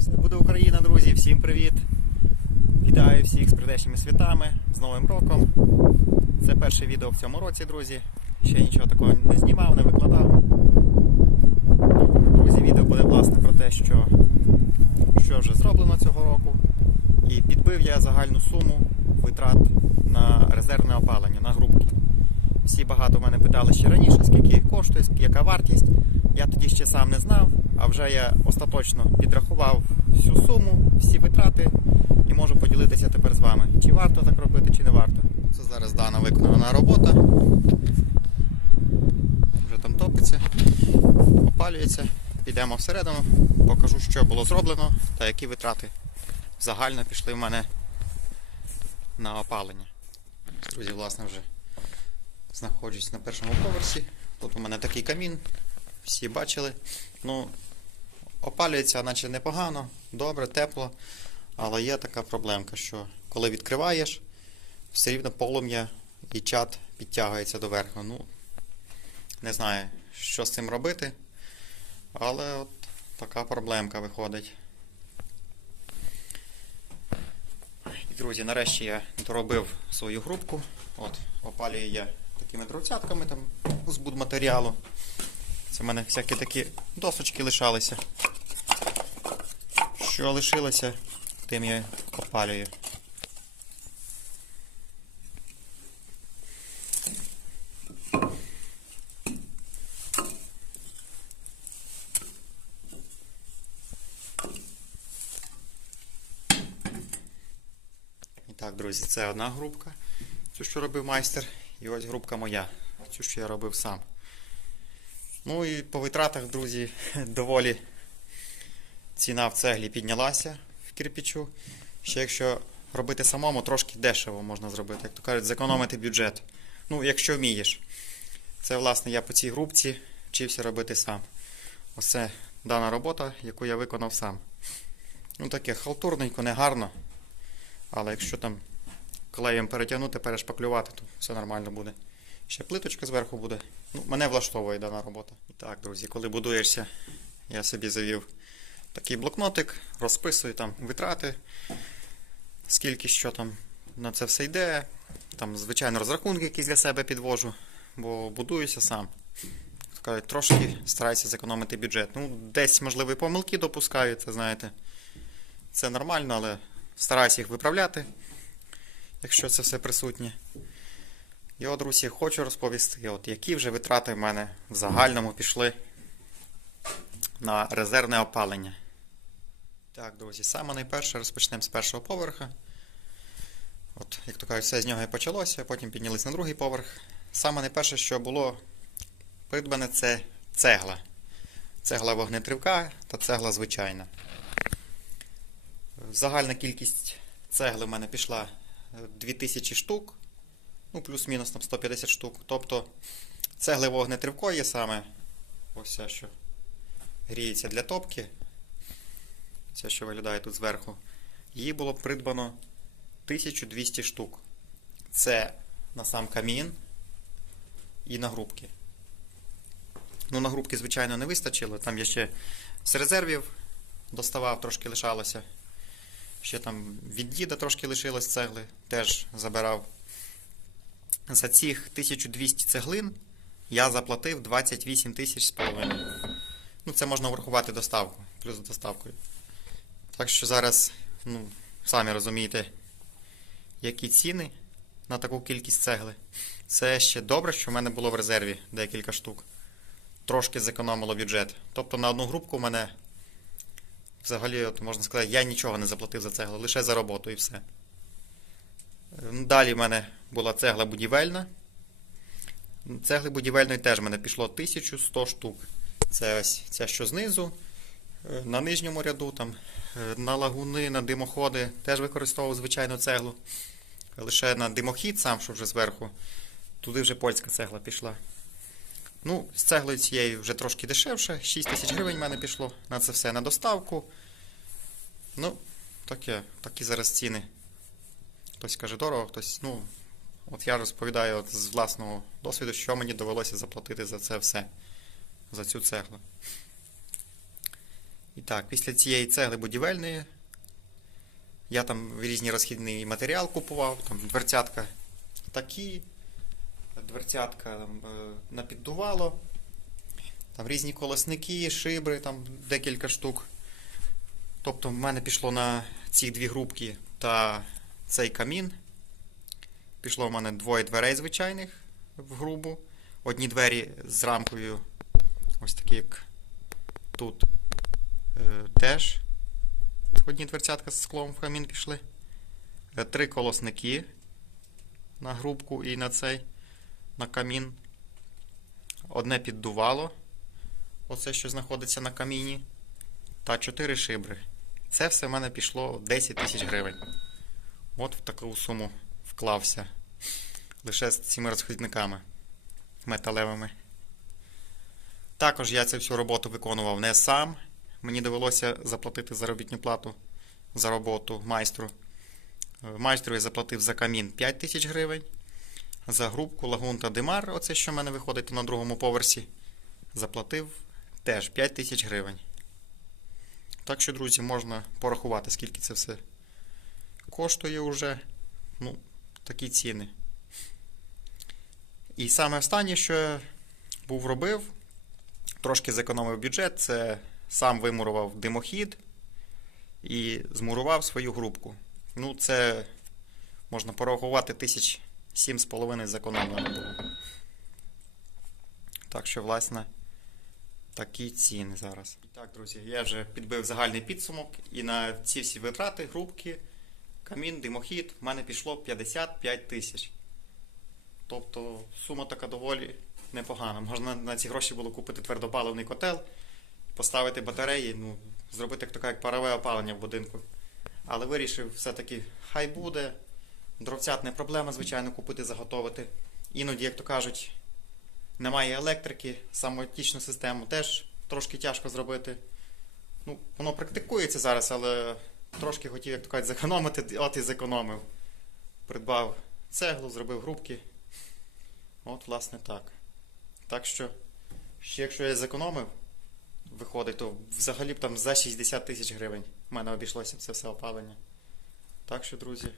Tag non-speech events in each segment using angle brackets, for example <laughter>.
Все буде Україна, друзі, всім привіт! Вітаю всіх з прийдешніми святами, з Новим роком. Це перше відео в цьому році, друзі. Ще нічого такого не знімав, не викладав. Друзі, відео буде власне про те, що, що вже зроблено цього року. І підбив я загальну суму витрат на резервне опалення, на грубки. Всі багато мене питали ще раніше, скільки їх коштує, яка вартість. Я тоді ще сам не знав, а вже я остаточно підрахував всю суму, всі витрати і можу поділитися тепер з вами. Чи варто так робити, чи не варто. Це зараз дана виконана робота. Вже там топиться, опалюється. Підемо всередину, покажу, що було зроблено та які витрати загально пішли в мене на опалення. Друзі, власне, вже знаходжусь на першому поверсі. Тут у мене такий камін, всі бачили. Ну, опалюється, наче непогано, добре, тепло. Але є така проблемка, що коли відкриваєш, все рівно полум'я і чад підтягується доверху. Ну, не знаю, що з цим робити. Але от така проблемка виходить. І, друзі, нарешті я доробив свою грубку. От, опалюю я такими дровцятками там з будматеріалу. Це в мене всякі такі досочки лишалися. Що лишилося, тим я опалюю. І так, друзі, це одна грубка, цю, що робив майстер, і ось грубка моя, цю, що я робив сам. Ну і по витратах, друзі, <laughs> доволі ціна в цеглі піднялася в кирпичу. Ще якщо робити самому, трошки дешево можна зробити, як то кажуть, зекономити бюджет. Ну, якщо вмієш. Це, власне, я по цій грубці вчився робити сам. Оце дана робота, яку я виконав сам. Ну, таке халтурненько, негарно. Але якщо там клеєм перетягнути, перешпаклювати, то все нормально буде. Ще плиточка зверху буде. Ну, мене влаштовує дана робота. І так, друзі, коли будуєшся, я собі завів такий блокнотик, розписую там витрати, скільки що там на це все йде. Там, звичайно, розрахунки якісь для себе підвожу, бо будуюся сам. Кажуть, Трошки стараюся зекономити бюджет. Ну, десь, можливо, і помилки допускаю, це знаєте. Це нормально, але стараюся їх виправляти, якщо це все присутнє. І от, друзі, хочу розповісти, от які вже витрати в мене в загальному пішли на резервне опалення. Так, друзі, саме найперше розпочнемо з першого поверха. От, як то кажуть, все з нього і почалося, потім піднялись на другий поверх. Саме найперше, що було придбане, це цегла. Цегла вогнетривка та цегла звичайна. Загальна кількість цегли в мене пішла 2000 штук, ну, плюс-мінус там 150 штук. Тобто цегли вогнетривкої саме, ось це, що гріється для топки. Це, що виглядає тут зверху. Її було придбано 1200 штук. Це на сам камін і на грубки. Ну, на грубки, звичайно, не вистачило. Там я ще з резервів доставав, трошки лишалося. Ще там від діда трошки лишилось цегли, теж забирав. За цих 1200 цеглин я заплатив 28 тисяч з половиною. Ну, це можна врахувати доставку, плюс доставкою. Так що зараз, ну, самі розумієте, які ціни на таку кількість цегли. Це ще добре, що в мене було в резерві декілька штук. Трошки зекономило бюджет. Тобто на одну групку в мене взагалі, от, можна сказати, я нічого не заплатив за цеглу, лише за роботу і все. Далі в мене була цегла будівельна. Цегли будівельної теж в мене пішло 1100 штук. Це ось ця, що знизу, е, на нижньому ряду, там, е, на лагуни, на димоходи теж використовував звичайну цеглу. Лише на димохід сам, що вже зверху, туди вже польська цегла пішла. Ну, з цеглою цією вже трошки дешевше. 6 тисяч гривень в мене пішло на це все на доставку. Ну, таке, такі зараз ціни. Хтось каже дорого, хтось, ну, от я розповідаю от з власного досвіду, що мені довелося заплатити за це все, за цю цеглу. І так, після цієї цегли будівельної я там різні розхідний матеріал купував, там дверцятка такі, дверцятка там, е, на піддувало, там різні колосники, шибри, там декілька штук. Тобто в мене пішло на ці дві грубки та цей камін. Пішло в мене двоє дверей звичайних в грубу. Одні двері з рамкою, ось такі, як тут. Е, теж одні дверцятка з склом в камін пішли. Е, Три колосники на грубку і на цей, на камін. Одне піддувало. Оце, що знаходиться на каміні. Та 4 шибри. Це все в мене пішло 10 тисяч гривень. От в таку суму вклався. Лише з цими розхідниками металевими. Також я цю всю роботу виконував не сам. Мені довелося заплатити заробітну плату за роботу майстру. Е, Майстру я заплатив за камін 5 тисяч гривень. За грубку Лагун та Димар, оце що в мене виходить на другому поверсі, заплатив теж 5 тисяч гривень. Так що, друзі, можна порахувати, скільки це все коштує вже. Ну, такі ціни. І саме останнє, що я був робив, трошки зекономив бюджет, це сам вимурував димохід і змурував свою грубку. Ну, це можна порахувати тисяч сім з половиною зекономлено було. Так що, власне, такі ціни зараз. І так, друзі, я вже підбив загальний підсумок, і на ці всі витрати, грубки, камін, димохід, в мене пішло 55 тисяч. Тобто сума така доволі непогана. Можна на ці гроші було купити твердопаливний котел, поставити батареї, ну, зробити як таке, як парове опалення в будинку. Але вирішив все-таки, хай буде. Дровцят не проблема, звичайно, купити, заготовити. Іноді, як то кажуть, немає електрики, самотічну систему теж трошки тяжко зробити. Ну, воно практикується зараз, але трошки хотів, як то кажуть, зекономити, от і зекономив. Придбав цеглу, зробив грубки. От, власне, так. Так що, ще якщо я зекономив, виходить, то взагалі б там за 60 тисяч гривень в мене обійшлося це все опалення. Так що, друзі,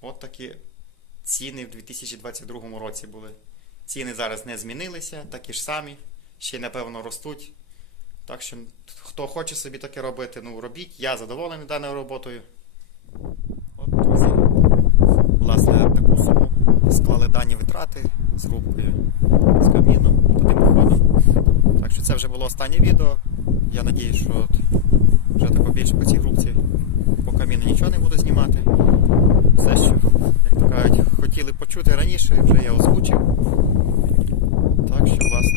от такі ціни в 2022 році були. Ціни зараз не змінилися, такі ж самі, ще й напевно ростуть. Так що, хто хоче собі таке робити, ну робіть. Я задоволений даною роботою. От, друзі, власне, таку суму дані витрати з рубкою, з каміном та димоходом. Так що це вже було останнє відео. Я сподіваюся, що вже тако більше по цій рубці по каміну нічого не буду знімати. Все, що, як то кажуть, хотіли почути раніше, вже я озвучив. Так що, власне.